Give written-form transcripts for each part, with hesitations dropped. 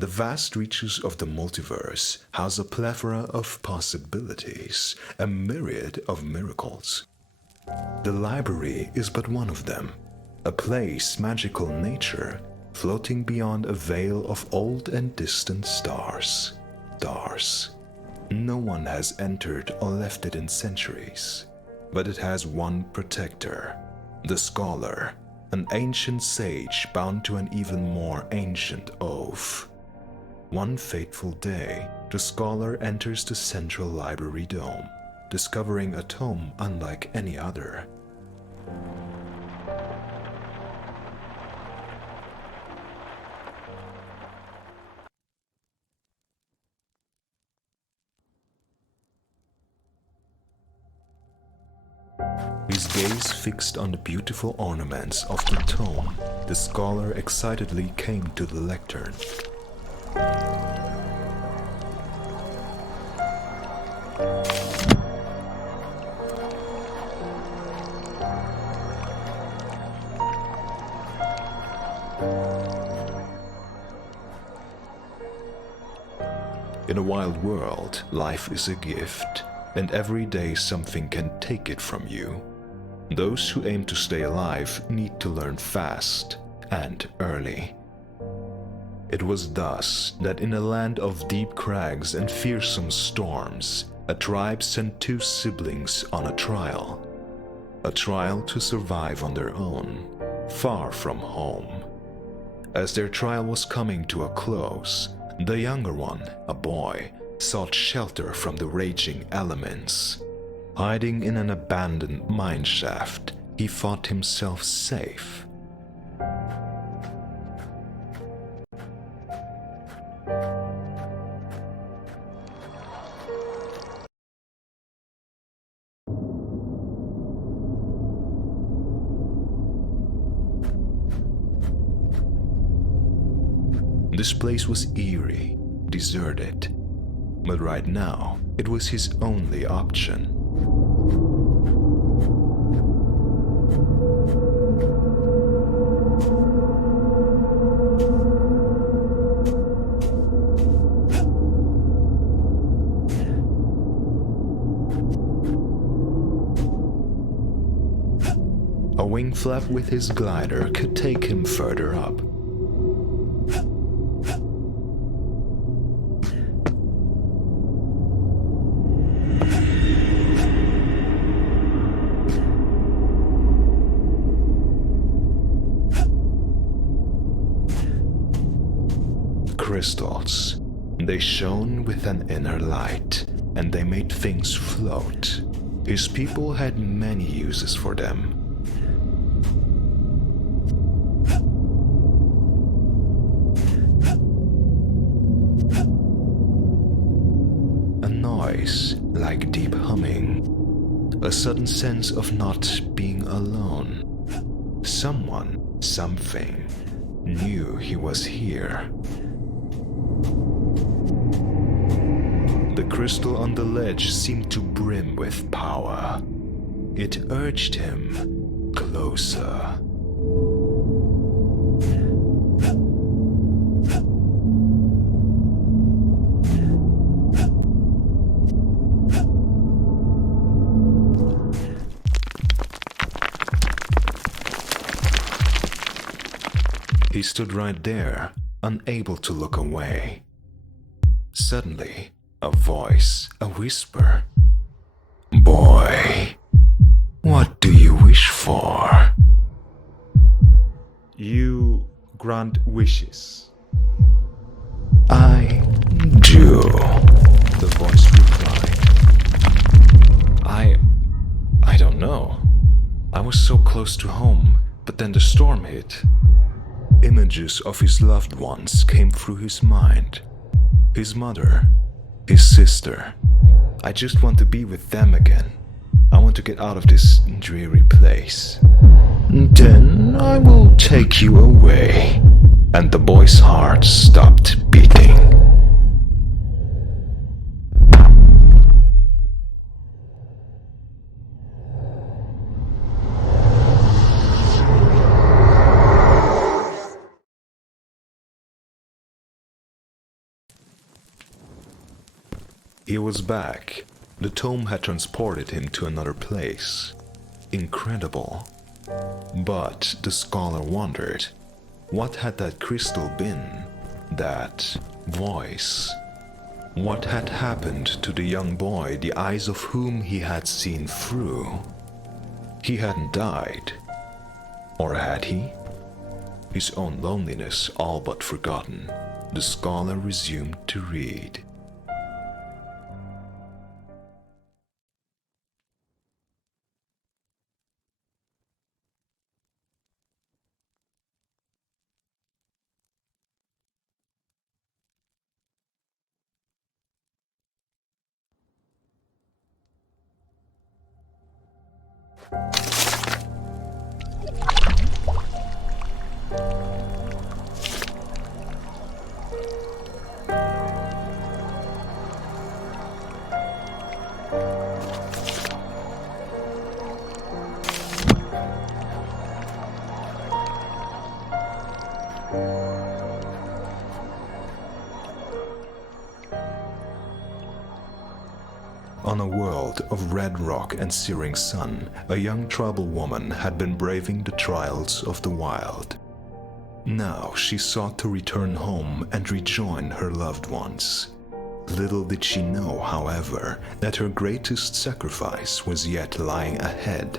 The vast reaches of the multiverse house a plethora of possibilities, a myriad of miracles. The library is but one of them, a place magical nature, floating beyond a veil of old and distant stars. Stars. No one has entered or left it in centuries, but it has one protector, the scholar, an ancient sage bound to an even more ancient oath. One fateful day, the scholar enters the central library dome, discovering a tome unlike any other. His gaze fixed on the beautiful ornaments of the tome, the scholar excitedly came to the lectern. In a wild world, life is a gift, and every day something can take it from you. Those who aim to stay alive need to learn fast and early. It was thus that in a land of deep crags and fearsome storms, a tribe sent two siblings on a trial to survive on their own, far from home. As their trial was coming to a close, the younger one, a boy, sought shelter from the raging elements. Hiding in an abandoned mine shaft, he thought himself safe. This place was eerie, deserted, but right now it was his only option. A wing flap with his glider could take him further up. Crystals. They shone with an inner light, and they made things float. His people had many uses for them. A noise like deep humming, a sudden sense of not being alone. Someone, something, knew he was here. The crystal on the ledge seemed to brim with power. It urged him closer. He stood right there, unable to look away. Suddenly, a voice, a whisper. "Boy, what do you wish for?" You grant wishes. "I do," the voice replied. I don't know. I was so close to home, but then the storm hit. Images of his loved ones came through his mind. His mother, his sister. I just want to be with them again. I want to get out of this dreary place. "Then I will take you away." And the boy's heart stopped beating. He was back. The tome had transported him to another place. Incredible. But the scholar wondered, what had that crystal been? That voice? What had happened to the young boy, the eyes of whom he had seen through? He hadn't died. Or had he? His own loneliness all but forgotten, the scholar resumed to read. On a world of red rock and searing sun, a young tribal woman had been braving the trials of the wild. Now she sought to return home and rejoin her loved ones. Little did she know, however, that her greatest sacrifice was yet lying ahead.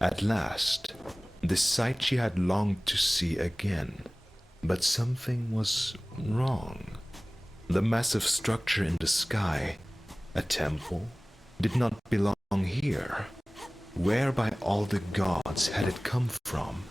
At last, the sight she had longed to see again, but something was wrong. The massive structure in the sky, a temple, did not belong here. Where by all the gods had it come from?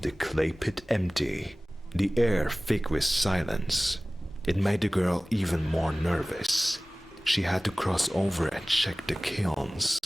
The clay pit empty, the air thick with silence. It made the girl even more nervous. She had to cross over and check the kilns.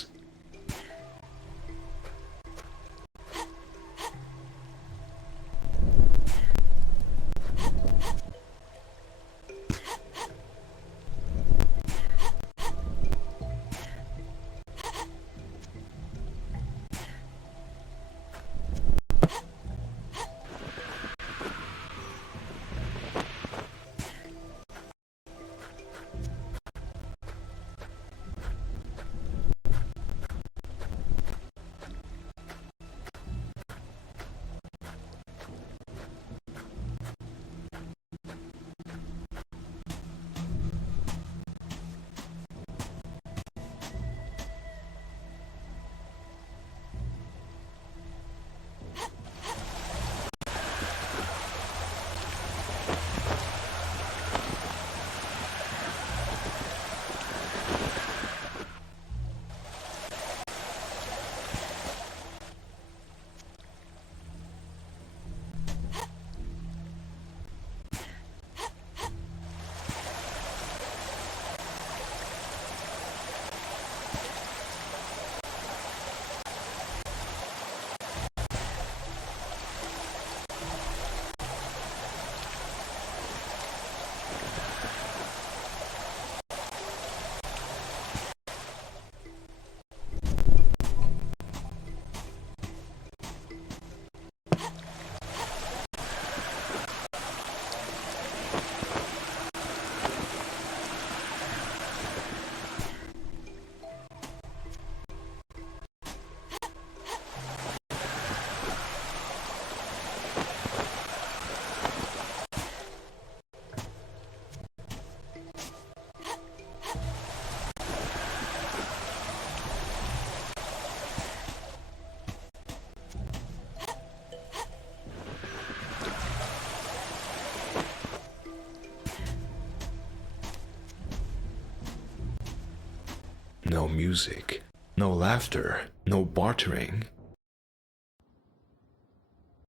no music, no laughter, no bartering,